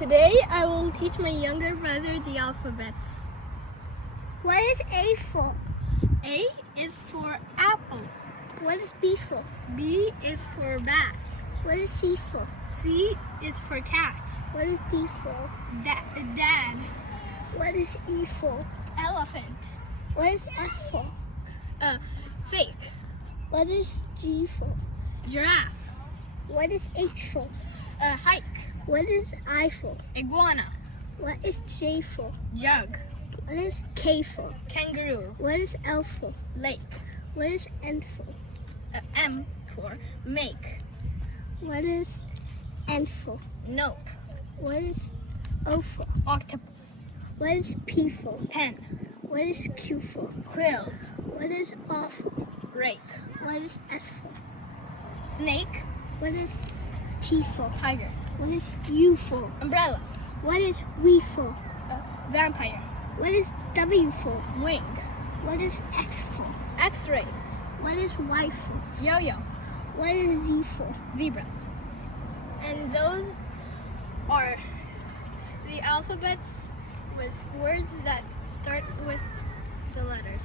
Today I will teach my younger brother the alphabets. What is A for? A is for apple. What is B for? B is for bat. What is C for? C is for cat. What is D for? Dad. What is E for? Elephant. What is F for? Fake. What is G for? Giraffe. What is H for? Hike. What is I for? Iguana. What is J for? Jug. What is K for? Kangaroo. What is L for? Lake. What is N for? M for make. What is N for? Nope. What is O for? Octopus. What is P for? Pen. What is Q for? Quill. What is R for? Rake. What is S for? Snake. What is T for? Tiger. What is U for? Umbrella. What is V for? Vampire. What is W for? Wing. What is X for? X-ray. What is Y for? Yo-yo. What is Z for? Zebra. And those are the alphabets with words that start with the letters.